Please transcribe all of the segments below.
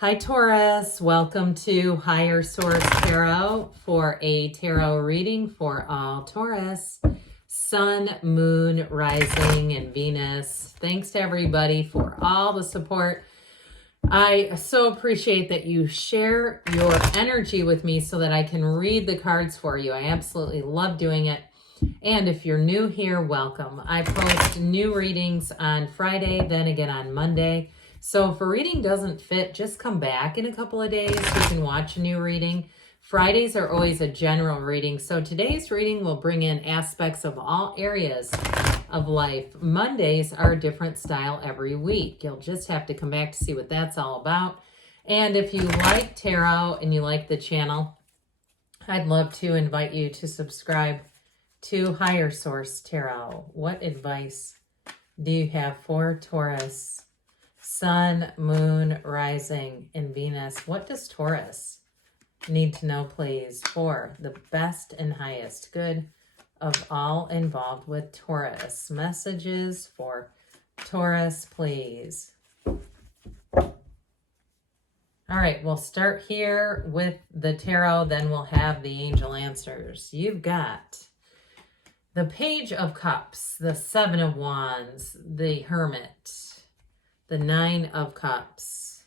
Hi Taurus, welcome to Higher Source Tarot for a tarot reading for all Taurus, Sun, Moon, Rising, and Venus. Thanks to everybody for all the support. I so appreciate that you share your energy with me so that I can read the cards for you. I absolutely love doing it. And if you're new here, welcome. I post new readings on Friday, then again on Monday. So if a reading doesn't fit, just come back in a couple of days. You can watch a new reading. Fridays are always a general reading. So today's reading will bring in aspects of all areas of life. Mondays are a different style every week. You'll just have to come back to see what that's all about. And if you like tarot and you like the channel, I'd love to invite you to subscribe to Higher Source Tarot. What advice do you have for Taurus? Sun, Moon, Rising, and Venus. What does Taurus need to know, please, for the best and highest good of all involved with Taurus? Messages for Taurus, please. All right, we'll start here with the tarot, then we'll have the angel answers. You've got the Page of Cups, the Seven of Wands, the Hermit, the Nine of Cups,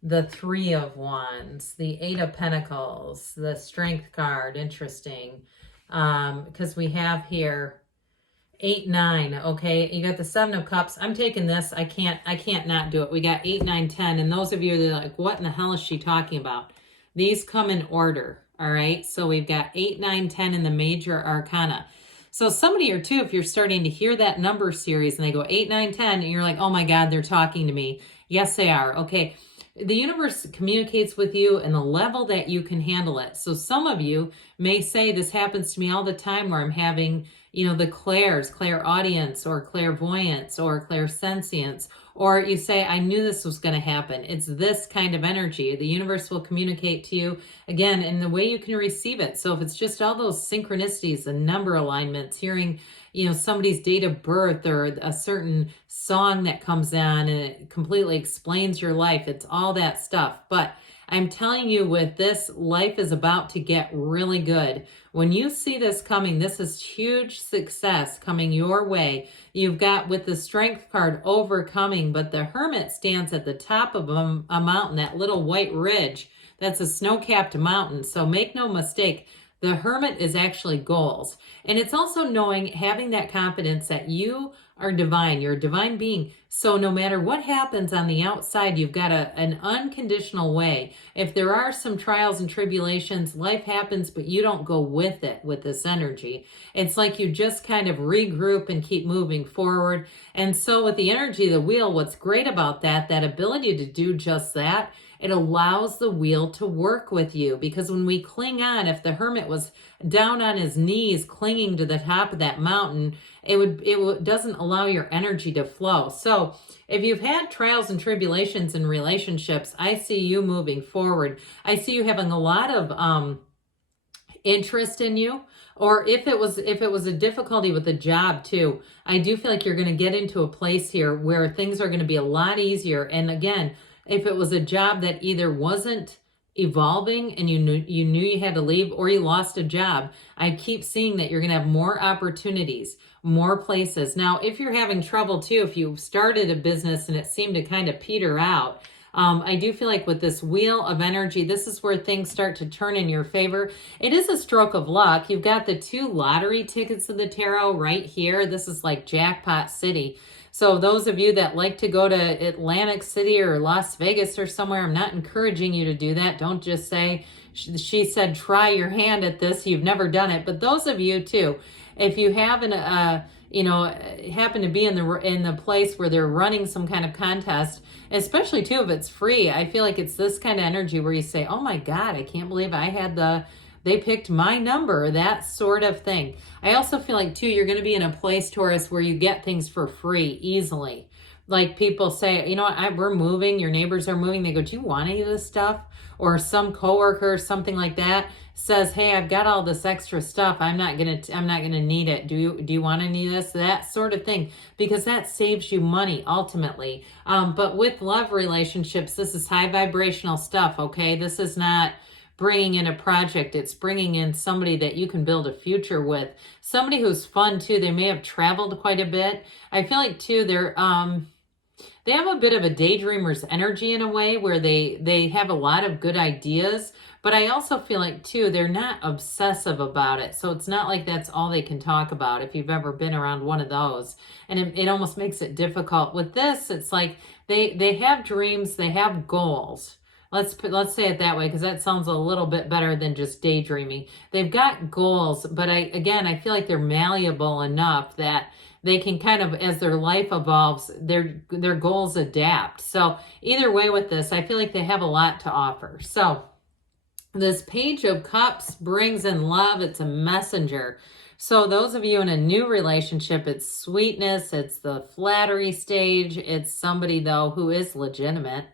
the Three of Wands, the Eight of Pentacles, the Strength card. Interesting, because we have here 8, 9. Okay, you got the Seven of Cups. I'm taking this. I can't not do it. We got 8, 9, 10, and those of you that are like, what in the hell is she talking about? These come in order. All right, so we've got 8, 9, 10 in the major arcana. So somebody or two, if you're starting to hear that number series and they go 8, 9, 10, and you're like, oh my God, they're talking to me. Yes, they are. Okay. The universe communicates with you in the level that you can handle it. So some of you may say, this happens to me all the time where I'm having, the clairaudience or clairvoyance or clairsentience, or you say, I knew this was going to happen. It's this kind of energy. The universe will communicate to you, again, in the way you can receive it. So if it's just all those synchronicities, the number alignments, hearing, somebody's date of birth or a certain song that comes on and it completely explains your life. It's all that stuff. But I'm telling you, with this, life is about to get really good. When you see this coming, this is huge success coming your way. You've got, with the Strength card, overcoming, but the Hermit stands at the top of a mountain, that little white ridge. That's a snow-capped mountain. So make no mistake, the Hermit is actually goals. And it's also knowing, having that confidence that you are divine. You're a divine being. So no matter what happens on the outside, you've got an unconditional way. If there are some trials and tribulations, life happens, but you don't go with it with this energy. It's like you just kind of regroup and keep moving forward. And so with the energy of the wheel, what's great about that ability to do just that, it allows the wheel to work with you. Because when we cling on, if the Hermit was down on his knees clinging to the top of that mountain, it doesn't allow your energy to flow. So if you've had trials and tribulations in relationships, I see you moving forward. I see you having a lot of interest in you. Or if it was a difficulty with a job too, I do feel like you're going to get into a place here where things are going to be a lot easier. And again, if it was a job that either wasn't evolving and you knew you had to leave, or you lost a job, I keep seeing that you're going to have more opportunities, more places. Now, if you're having trouble too, if you started a business and it seemed to kind of peter out, I do feel like with this wheel of energy, this is where things start to turn in your favor. It is a stroke of luck. You've got the 2 lottery tickets of the tarot right here. This is like jackpot city. So those of you that like to go to Atlantic City or Las Vegas or somewhere, I'm not encouraging you to do that. Don't just say, she said, try your hand at this. You've never done it. But those of you too, if you happen to be in the place where they're running some kind of contest, especially too if it's free, I feel like it's this kind of energy where you say, oh my God, I can't believe they picked my number, that sort of thing. I also feel like too, you're going to be in a place, Taurus, where you get things for free easily. Like people say, you know what, we're moving, your neighbors are moving. They go, do you want any of this stuff? Or some coworker or something like that says, hey, I've got all this extra stuff. I'm not gonna need it. Do you want any of this? That sort of thing, because that saves you money ultimately. But with love relationships, this is high vibrational stuff. Okay, this is not bringing in a project. It's bringing in somebody that you can build a future with. Somebody who's fun too. They may have traveled quite a bit. I feel like too, they have a bit of a daydreamer's energy in a way where they have a lot of good ideas, but I also feel like too, they're not obsessive about it. So it's not like that's all they can talk about if you've ever been around one of those. And it almost makes it difficult. With this, it's like they have dreams, they have goals. Let's say it that way, because that sounds a little bit better than just daydreaming. They've got goals, but I feel like they're malleable enough that they can kind of, as their life evolves, their goals adapt. So either way with this, I feel like they have a lot to offer. So this Page of Cups brings in love. It's a messenger. So those of you in a new relationship, it's sweetness, it's the flattery stage. It's somebody though who is legitimate.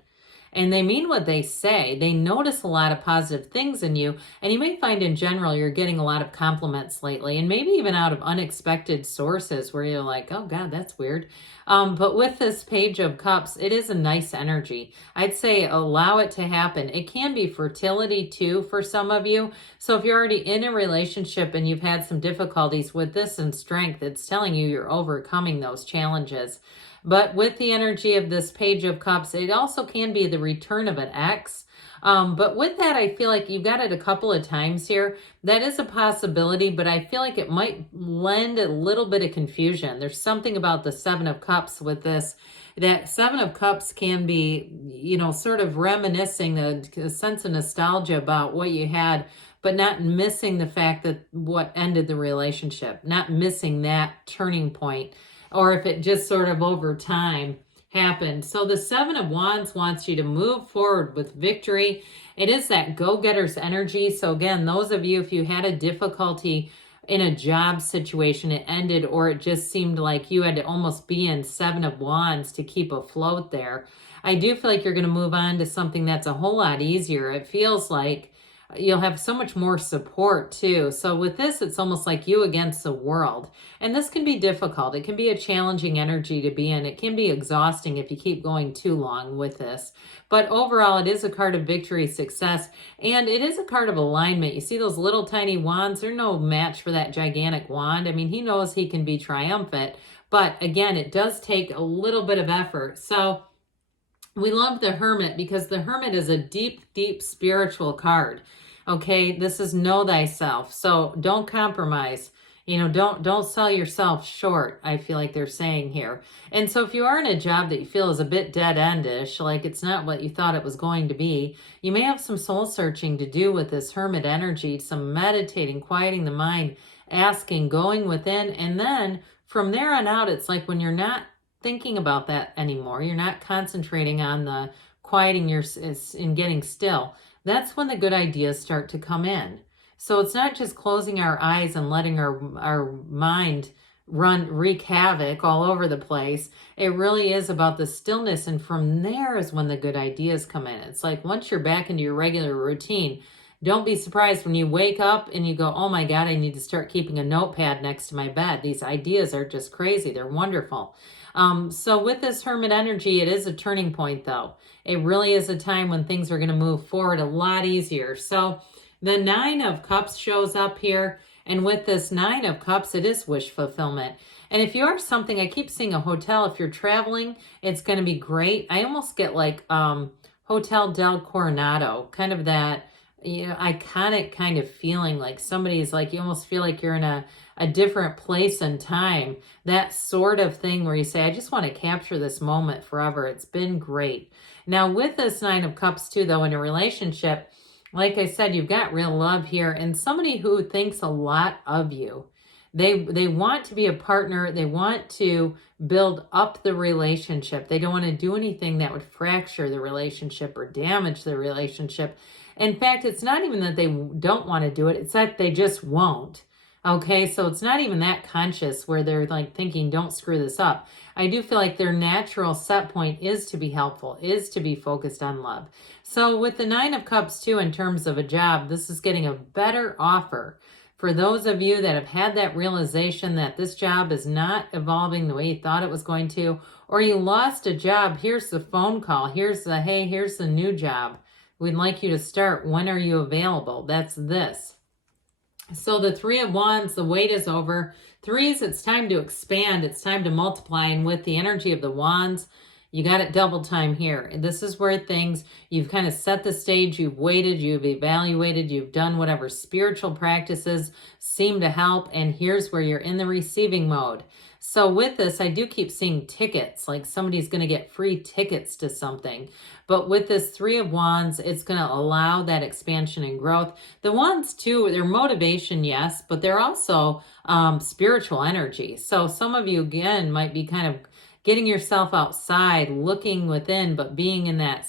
And they mean what they say. They notice a lot of positive things in you. And you may find in general, you're getting a lot of compliments lately, and maybe even out of unexpected sources where you're like, oh God, that's weird. But with this Page of Cups, it is a nice energy. I'd say allow it to happen. It can be fertility too for some of you. So if you're already in a relationship and you've had some difficulties with this and strength, it's telling you you're overcoming those challenges. But with the energy of this Page of Cups, it also can be the return of an ex. But with that, I feel like you've got it a couple of times here. That is a possibility, but I feel like it might lend a little bit of confusion. There's something about the Seven of Cups with this. That Seven of Cups can be, you know, sort of reminiscing a sense of nostalgia about what you had, but not missing the fact that what ended the relationship, not missing that turning point. Or if it just sort of over time happened. So the Seven of Wands wants you to move forward with victory. It is that go-getter's energy. So again, those of you, if you had a difficulty in a job situation, it ended, or it just seemed like you had to almost be in Seven of Wands to keep afloat there, I do feel like you're going to move on to something that's a whole lot easier. It feels like you'll have so much more support too. So with this, it's almost like you against the world. And this can be difficult. It can be a challenging energy to be in. It can be exhausting if you keep going too long with this. But overall, it is a card of victory, success, and it is a card of alignment. You see those little tiny wands? They're no match for that gigantic wand. I mean, he knows he can be triumphant. But again, it does take a little bit of effort. So we love the Hermit because the Hermit is a deep, deep spiritual card. Okay, this is know thyself. So don't compromise. You know, don't sell yourself short, I feel like they're saying here. And so if you are in a job that you feel is a bit dead-endish, like it's not what you thought it was going to be, you may have some soul searching to do with this Hermit energy, some meditating, quieting the mind, asking, going within, and then from there on out, it's like when you're not thinking about that anymore, you're not concentrating on the quieting your in getting still, that's when the good ideas start to come in. So it's not just closing our eyes and letting our mind wreak havoc all over the place. It really is about the stillness, and from there is when the good ideas come in. It's like once you're back into your regular routine, don't be surprised when you wake up and you go, oh my God, I need to start keeping a notepad next to my bed. These ideas are just crazy. They're wonderful. So with this Hermit energy, it is a turning point though. It really is a time when things are going to move forward a lot easier. So the Nine of Cups shows up here. And with this Nine of Cups, it is wish fulfillment. And if you are something, I keep seeing a hotel. If you're traveling, it's going to be great. I almost get like Hotel del Coronado, kind of that, you know, iconic kind of feeling, like somebody's like, you almost feel like you're in a different place and time. That sort of thing where you say, I just want to capture this moment forever. It's been great. Now with this Nine of Cups too, though, in a relationship, like I said, you've got real love here and somebody who thinks a lot of you. They want to be a partner. They want to build up the relationship. They don't want to do anything that would fracture the relationship or damage the relationship. In fact, it's not even that they don't want to do it. It's that they just won't. Okay, so it's not even that conscious where they're like thinking, don't screw this up. I do feel like their natural set point is to be helpful, is to be focused on love. So with the Nine of Cups too, in terms of a job, this is getting a better offer. For those of you that have had that realization that this job is not evolving the way you thought it was going to, or you lost a job, here's the phone call. Here's the, hey, here's the new job. We'd like you to start. When are you available? That's this. So the Three of Wands, the wait is over. Threes, it's time to expand. It's time to multiply. And with the energy of the Wands, you got it double time here. And this is where things, you've kind of set the stage, you've waited, you've evaluated, you've done whatever spiritual practices seem to help. And here's where you're in the receiving mode. So with this, I do keep seeing tickets, like somebody's going to get free tickets to something. But with this Three of Wands, it's going to allow that expansion and growth. The Wands too, their motivation, yes, but they're also spiritual energy. So some of you, again, might be kind of getting yourself outside, looking within, but being in that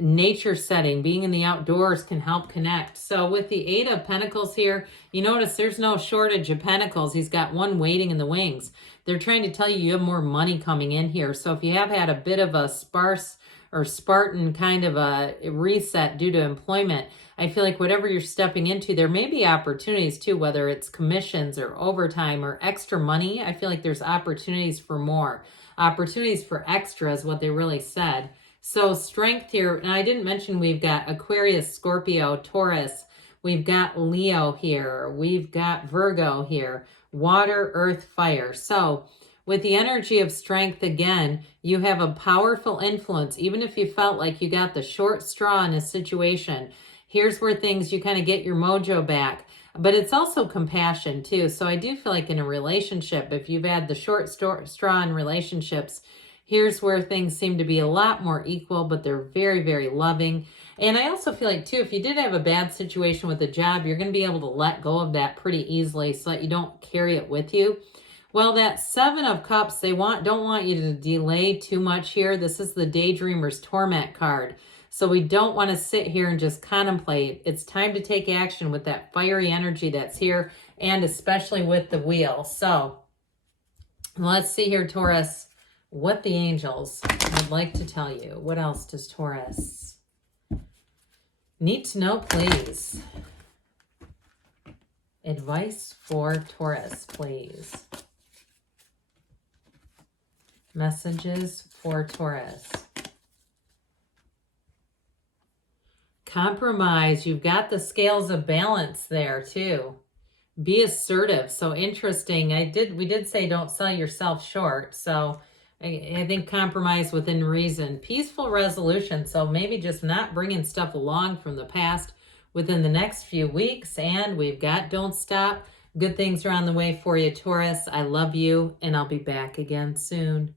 nature setting, being in the outdoors can help connect. So with the Eight of Pentacles here, you notice there's no shortage of pentacles. He's got one waiting in the wings. They're trying to tell you you have more money coming in here. So if you have had a bit of a sparse or Spartan kind of a reset due to employment, I feel like whatever you're stepping into, there may be opportunities too, whether it's commissions or overtime or extra money. I feel like there's opportunities for more. Opportunities for extra is what they really said. So strength here, and I didn't mention we've got Aquarius, Scorpio, Taurus. We've got Leo here. We've got Virgo here. Water, earth, fire. So with the energy of strength, again, you have a powerful influence. Even if you felt like you got the short straw in a situation, here's where things, you kind of get your mojo back. But it's also compassion too. So I do feel like in a relationship, if you've had the short straw in relationships, here's where things seem to be a lot more equal, but they're very, very loving. And I also feel like too, if you did have a bad situation with a job, you're going to be able to let go of that pretty easily so that you don't carry it with you. Well, that Seven of Cups, don't want you to delay too much here. This is the Daydreamer's Torment card. So we don't want to sit here and just contemplate. It's time to take action with that fiery energy that's here, and especially with the wheel. So let's see here, Taurus, what the angels would like to tell you. What else does Taurus need to know, please? Advice for Taurus, please. Messages for Taurus. Compromise. You've got the scales of balance there too. Be assertive. So interesting. We did say don't sell yourself short. So I think compromise within reason. Peaceful resolution. So maybe just not bringing stuff along from the past within the next few weeks. And we've got don't stop. Good things are on the way for you, Taurus. I love you, and I'll be back again soon.